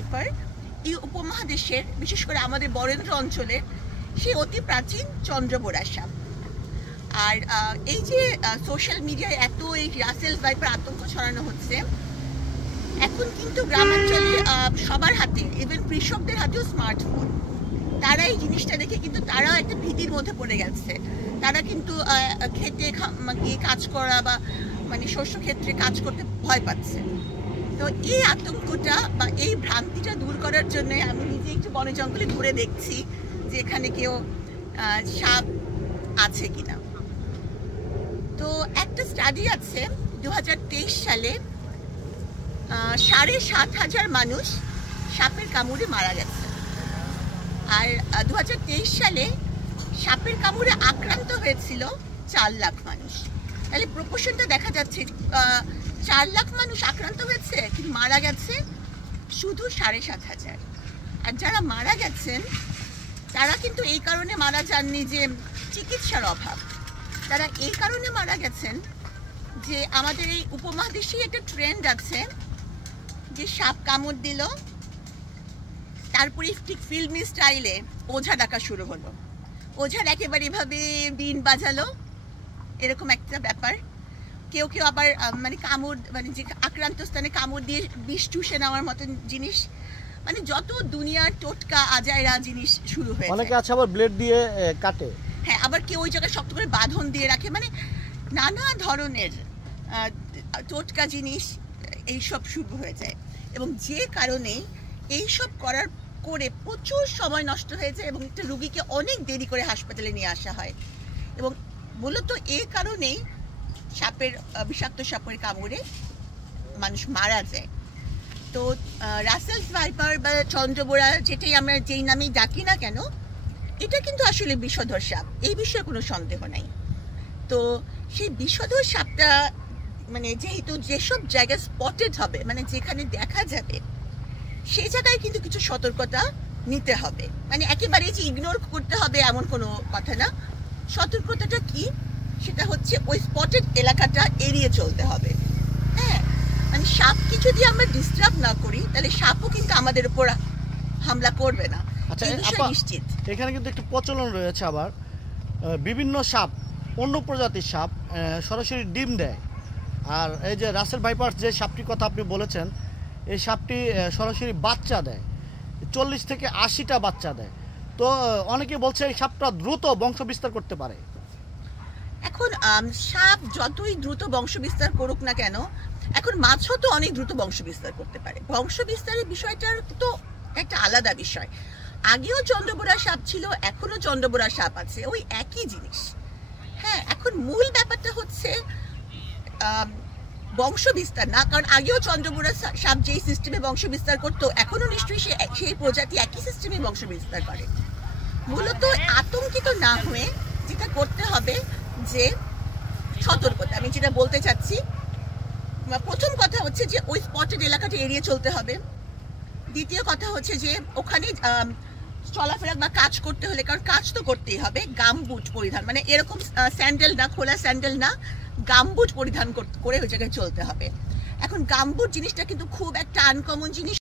Viper এই উপমহাদেশের, বিশেষ করে আমাদের বরেন্দ্র অঞ্চলের সে অতি প্রাচীন চন্দ্রবোরা সাপ। আর এই যে সোশ্যাল মিডিয়ায় এত এই রাসেলস ভাইপার আতঙ্ক ছড়ানো হচ্ছে, এখন কিন্তু গ্রামাঞ্চলে সবার হাতে, ইভেন কৃষকদের হাতেও স্মার্টফোন। তারা এই জিনিসটা দেখে কিন্তু তারাও একটা ভীতির মধ্যে পড়ে গেছে। তারা কিন্তু খেতে গিয়ে কাজ করা বা মানে শস্য ক্ষেত্রে কাজ করতে ভয় পাচ্ছে। তো এই আতঙ্কটা বা এই ভ্রান্তিটা দূর করার জন্য আমি নিজে একটু বনে জঙ্গলে ঘুরে দেখছি যে এখানে কেউ সাপ আছে কিনা। তো একটা স্টাডি আছে 2023 সালে 7,500 মানুষ সাপের কামড়ে মারা গেছে। আর 2023 সালে সাপের কামড়ে আক্রান্ত হয়েছিল 4 লাখ মানুষ। তাহলে প্রপোর্শনটা দেখা যাচ্ছে, 4 লাখ মানুষ আক্রান্ত হয়েছে কিন্তু মারা গেছে শুধু 7,500। আর যারা মারা গেছেন তারা কিন্তু এই কারণে মারা যাননি যে চিকিৎসার অভাব, তারা এই কারণে মারা গেছেন যে আমাদের এই উপমহাদেশে একটা ট্রেন্ড আছে যে সাপ কামড় দিল, তারপরে ঠিক ফিল্মি স্টাইলে ওঝা ডাকা শুরু হলো। ওঝার একেবারে এভাবে বিন বাজালো, এরকম একটা ব্যাপার। কেউ কেউ আবার মানে কামড়, মানে যে আক্রান্ত স্থানে কামড় দিয়ে বিষ চুষে নেওয়ার মতন জিনিস, মানে যত দুনিয়ার টোটকা আজাইরা জিনিস শুরু হয়েছে। অনেকে আছে আবার ব্লেড দিয়ে কাটে। হ্যাঁ, আবার কেউ ওই জায়গায় শক্ত করে বাঁধন দিয়ে রাখে, মানে নানা ধরনের টোটকা জিনিস এইসব শুরু হয়ে যায়। এবং যে কারণে এইসব করে প্রচুর সময় নষ্ট হয়ে যায় এবং একটা রুগীকে অনেক দেরি করে হাসপাতালে নিয়ে আসা হয়। এবং মূলত এই কারণেই বিষাক্ত সাপের কামড়ে মানুষ মারা যায়। তো রাসেলস ভাইপার বা চন্দ্রবোরা, যেই নামেই ডাকি না কেন, এটা কিন্তু আসলে বিষধর সাপ, এই বিষয়ে কোনো সন্দেহ নাই। তো সেই বিষধর সাপটা মানে যেহেতু যেসব জায়গায় স্পটেড হবে, মানে যেখানে দেখা যাবে, সেই জায়গায় কিন্তু কিছু সতর্কতা নিতে হবে। মানে একেবারে যে ইগনোর করতে হবে এমন কোনো কথা না। সতর্কতাটা কি, সেটা হচ্ছে ওই স্পটেড এলাকাটা এড়িয়ে চলতে হবে। হ্যাঁ, মানে সাপকে যদি আমরা ডিস্টার্ব না করি তাহলে সাপও কিন্তু আমাদের উপর হামলা করবে না, এই বিষয়ে নিশ্চিত। এখানে কিন্তু একটু প্রচলন রয়েছে আবার, বিভিন্ন সাপ, অন্য প্রজাতির সাপ সরাসরি ডিম দেয়। আর এই যে রাসেল ভাইপার যে সাপটির কথা আপনি বলেছেন, এই সাপটি সরাসরি বাচ্চা দেয়, 40 থেকে 80টা বাচ্চা দেয়। তো অনেকে বলছে এই সাপটা দ্রুত বংশ বিস্তার করতে পারে। এখন সাপ যতই দ্রুত বংশ বিস্তার করুক না কেন, এখন মাছও তো অনেক দ্রুত বংশ বিস্তার করতে পারে। বংশ বিস্তারের বিষয়টার তো একটা আলাদা বিষয়। আগেও চন্দ্রবোরা সাপ ছিল, এখনো চন্দ্রবোরা সাপ আছে, ওই একই জিনিস। হ্যাঁ, এখন মূল ব্যাপারটা হচ্ছে বংশ বিস্তার না, কারণ আগেও চন্দ্রবোরা সাপ যেই সিস্টেমে বংশ বিস্তার করতো, এখনো নিশ্চয়ই সেই প্রজাতি একই সিস্টেমে বংশ বিস্তার করে। মূলত আতঙ্কিত না হয়ে যেটা করতে হবে যে সতর্কতা, আমি যেটা বলতে চাচ্ছি, প্রথম কথা হচ্ছে যে ওই স্পটেড এলাকাটা এড়িয়ে চলতে হবে। দ্বিতীয় কথা হচ্ছে যে ওখানে চলাফেরা বা কাজ করতে হলে, কারণ কাজ তো করতেই হবে, গামবুট পরিধান, মানে এরকম স্যান্ডেল না, খোলা স্যান্ডেল না, গামবুট পরিধান করে ওই জায়গায় চলতে হবে। এখন গামবুট জিনিসটা কিন্তু খুব একটা আনকমন জিনিস।